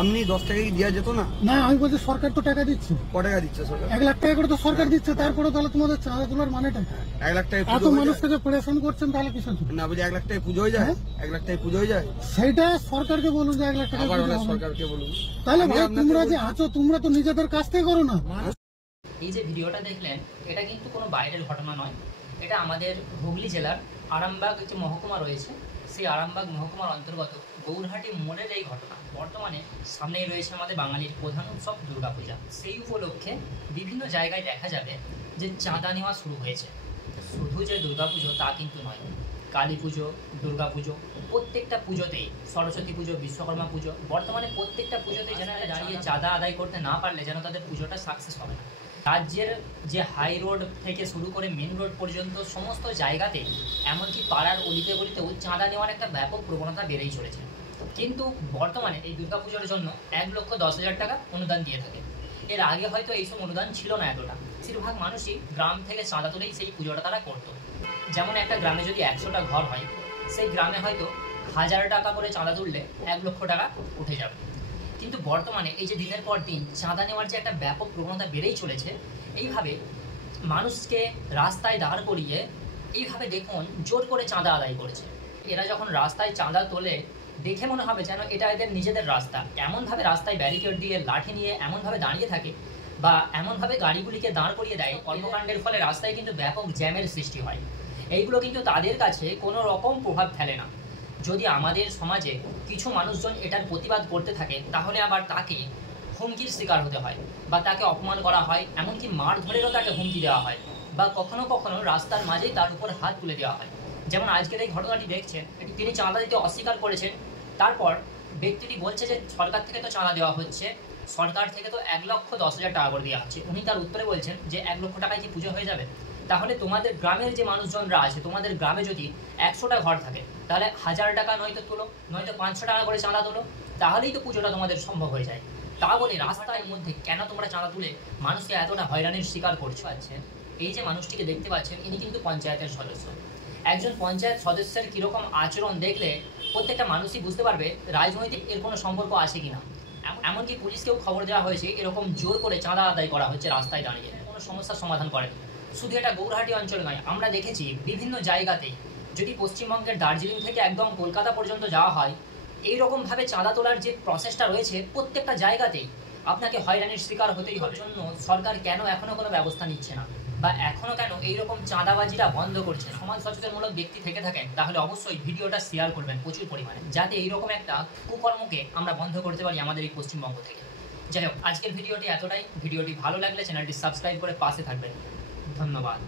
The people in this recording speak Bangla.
আপনি 10 টাকা কি দেওয়া যেত না? না আমি বলছি সরকার তো টাকা দিচ্ছে। ক টাকা দিচ্ছে সরকার? 1 লাখ টাকা করে তো সরকার দিচ্ছে, তারপরে তাহলে তোমাদের চাঁদা তোলার মানেটা কি? 1 লাখ টাকা এত মানুষকে পরেশান করছেন তাহলে কিসের জন্য? না বলছি 1 লাখ টাকা পুজো হয়ে যায়? 1 লাখ টাকা পুজো হয়ে যায়? সেইটা সরকারকে বলুন যে 1 লাখ টাকা আবার পুজো ওরা হবে। সরকারকে বলুন। তাহলে ভাই তোমরা যে আছো তোমরা তো নিজেদের কাছ থেকে করো না। এই যে ভিডিওটা দেখলেন এটা কিন্তু কোনো বাইরের ঘটনা নয়, এটা আমাদের হুগলি জেলার আরামবাগ যে মহকুমা রয়েছে সেই আরামবাগ মহকুমার অন্তর্গত গৌরহাটি মোড়ের এই ঘটনা। বর্তমানে সামনেই রয়েছে আমাদের বাঙালির প্রধান উৎসব দুর্গাপূজা। সেই উপলক্ষে বিভিন্ন জায়গায় দেখা যাবে যে চাঁদা নেওয়া শুরু হয়েছে। শুধু যে দুর্গাপুজো তা কিন্তু নয়, কালী পুজো, দুর্গাপুজো, প্রত্যেকটা পুজোতেই, সরস্বতী পুজো, বিশ্বকর্মা পুজো, বর্তমানে প্রত্যেকটা পুজোতেই যেন দাঁড়িয়ে চাঁদা আদায় করতে না পারলে যেন তাদের পুজোটা সাকসেস হবে না। রাজ্যের যে হাই রোড থেকে শুরু করে মেন রোড পর্যন্ত সমস্ত জায়গাতে, এমনকি পাড়ার অলিতে গলিতেও চাঁদা নেওয়ার একটা ব্যাপক প্রবণতা বেড়েই চলেছে। কিন্তু বর্তমানে এই দুর্গাপুজোর জন্য 1,10,000 টাকা অনুদান দিয়ে থাকে। এর আগে হয়তো এইসব অনুদান ছিল না এতটা। বেশিরভাগ মানুষই গ্রাম থেকে চাঁদা তুলেই সেই পুজোটা তারা করতো। যেমন একটা গ্রামে যদি 100টা ঘর হয়, সেই গ্রামে হয়তো 1000 টাকা করে চাঁদা তুললে 1 লক্ষ টাকা উঠে যাবে। কিন্তু বর্তমানে এই যে দিনের পর দিন চাঁদা নেওয়ার যে একটা ব্যাপক প্রবণতা বেড়েই চলেছে, এইভাবে মানুষকে রাস্তায় দাঁড় করিয়ে এইভাবে দেখুন জোর করে চাঁদা আদায় করেছে। এরা যখন রাস্তায় চাঁদা তোলে দেখে মনে হবে যেন এটা এদের নিজেদের রাস্তা। এমনভাবে রাস্তায় ব্যারিকেড দিয়ে লাঠি নিয়ে এমনভাবে দাঁড়িয়ে থাকে বা এমনভাবে গাড়িগুলিকে দাঁড় করিয়ে দেয়, কর্মকাণ্ডের ফলে রাস্তায় কিন্তু ব্যাপক জ্যামের সৃষ্টি হয়। এইগুলো কিন্তু তাদের কাছে কোনো রকম প্রভাব ফেলে না। যদি আমাদের সমাজে কিছু মানুষজন এটার প্রতিবাদ করতে থাকে তাহলে আবার তাকে হুমকির শিকার হতে হয় বা তাকে অপমান করা হয়, এমনকি মার ধরেও তাকে হুমকি দেওয়া হয় বা কখনো কখনো রাস্তার মাঝেই তার উপর হাত তুলে দেওয়া হয়। যেমন আজকের এই ঘটনাটি দেখছেন, তিনি চাঁদা দিতে অস্বীকার করেছেন, তারপর ব্যক্তিটি বলছে যে সরকার থেকে তো চাঁদা দেওয়া হচ্ছে, সরকার থেকে তো 1,10,000 টাকা করে দেওয়া হচ্ছে। উনি তার উত্তরে বলছেন যে 1 লক্ষ টাকায় কি পুজো হয়ে যাবে? তাহলে তোমাদের গ্রামের যে মানুষজনরা আছে, তোমাদের গ্রামে যদি 100টা ঘর থাকে তাহলে 1000 টাকা নয়তো তুলো, নয়তো 500 টাকা করে চাঁদা তোলো, তাহলেই তো পুজোটা তোমাদের সম্ভব হয়ে যায়। তা বলে রাস্তার মধ্যে কেন তোমরা চাঁদা তুলে মানুষকে এতটা হয়রানির শিকার করছো? আছেন এই যে মানুষটিকে দেখতে পাচ্ছেন, ইনি কিন্তু পঞ্চায়েতের সদস্য। একজন পঞ্চায়েত সদস্যের কীরকম আচরণ দেখলে প্রত্যেকটা মানুষই বুঝতে পারবে রাজনৈতিক এর কোনো সম্পর্ক আছে কিনা। এমনকি পুলিশকেও খবর দেওয়া হয়েছে এরকম জোর করে চাঁদা আদায় করা হচ্ছে রাস্তায় দাঁড়িয়ে, কোনো সমস্যার সমাধান করেনি। শুধু এটা গৌরহাটি অঞ্চল নয়, আমরা দেখেছি বিভিন্ন জায়গাতেই, যদি পশ্চিমবঙ্গের দার্জিলিং থেকে একদম কলকাতা পর্যন্ত যাওয়া হয়, এইরকমভাবে চাঁদা তোলার যে প্রসেসটা রয়েছে প্রত্যেকটা জায়গাতেই আপনাকে হয়রানির শিকার হতেই হবে। জন্য সরকার কেন এখনো কোনো ব্যবস্থা নিচ্ছে না বা এখনো কেন এইরকম চাঁদাবাজিটা বন্ধ করছে? সমাজ সচেতনমূলক ব্যক্তি থেকে থাকেন তাহলে অবশ্যই ভিডিওটা শেয়ার করবেন প্রচুর পরিমাণে, যাতে এইরকম একটা কুকর্মকে আমরা বন্ধ করতে পারি আমাদের এই পশ্চিমবঙ্গ থেকে। যাই হোক, আজকের ভিডিওটি এতটাই। ভিডিওটি ভালো লাগলে চ্যানেলটি সাবস্ক্রাইব করে পাশে থাকবেন। ধন্যবাদ।